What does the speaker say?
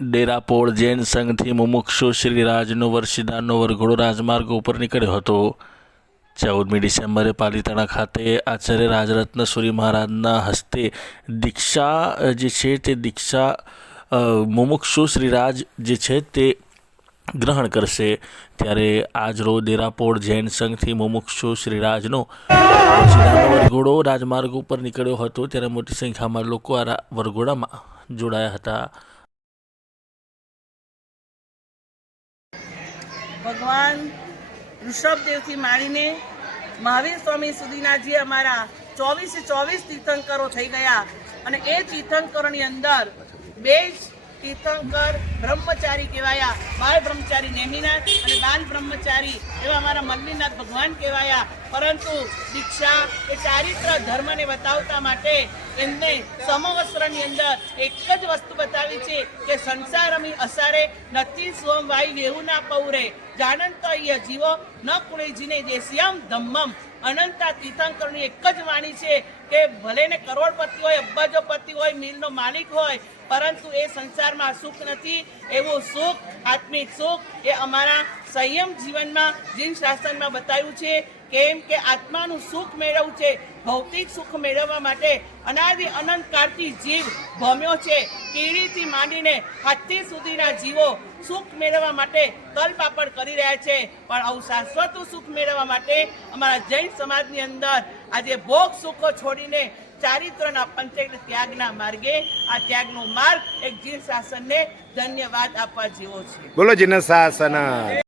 ડેરાપોળ જૈન સંઘથી મુમુક્ષુ શ્રી રાજનો વરઘોડો રાજમાર્ગ ઉપર નીકળ્યો હતો. ચૌદમી ડિસેમ્બરે પાલિતાણા ખાતે આચાર્ય રાજરત્ન સૂરી મહારાજના હસ્તે દીક્ષા જે છે તે દીક્ષા મુમુક્ષુ શ્રીરાજ જે છે તે ગ્રહણ કરશે. ત્યારે આજરોજ દેરાપોળ જૈન સંઘથી મુમુક્ષુ શ્રીરાજનો વરઘોડો રાજમાર્ગ ઉપર નીકળ્યો હતો. ત્યારે મોટી સંખ્યામાં લોકો આ વરઘોડામાં જોડાયા હતા. ભગવાન ઋષભદેવથી માંડીને મહાવીર સ્વામી સુધીના જે અમારા ચોવીસે ચોવીસ તીર્થંકરો થઈ ગયા અને એ તીર્થંકરોની અંદર બે તીર્થંકર બ્રહ્મચારી કહેવાયા, બાળ બ્રહ્મચારી નેમિનાથ અને બાલ બ્રહ્મચારી એવા અમારા મલ્લીનાથ ભગવાન કહેવાયા. પરંતુ દીક્ષા એ ચારિત્ર ધર્મને બતાવતા માટે એમને સમવસ્ત્રની અંદર એક જ વસ્તુ બતાવી છે કે સંસાર અમી અસારે નથી સ્વમ વાય વેહુ ના પૌરે. જાનંત જીવો ન કુણેજીને જીને દેશ્યામ ધમ્મમ. અનંતા તીર્થંકરની એક જ વાણી છે કે ભલે ને કરોડપતિ હોય, અબજોપતિ હોય મિલનો માલિક હોય, પરંતુ એ સંસારમાં સુખ નથી, એવું સુખ, આત્મિક સુખ એ અમારા સંયમ જીવનમાં, જીન શાસનમાં બતાવ્યું છે. કેમ કે આત્માનું સુખ મેળવવું છે, ભૌતિક સુખ મેળવવા માટે અનાદિ અનંત કાળથી જીવ ભમ્યો છે. કીડીથી માંડીને હાથી સુધીના જીવો સુખ મેળવવા માટે તલપાપડ કરી રહ્યા છે. પણ આવું શાશ્વત સુખ મેળવવા માટે અમારા જૈન સમાજની અંદર આજે ભોગ સુખો છોડીને ચારિત્રના પંચક ત્યાગના માર્ગે આ ત્યાગનો માર્ગ એક જીન શાસનને ધન્યવાદ આપવા જેવો છે. બોલો જીન શાસન.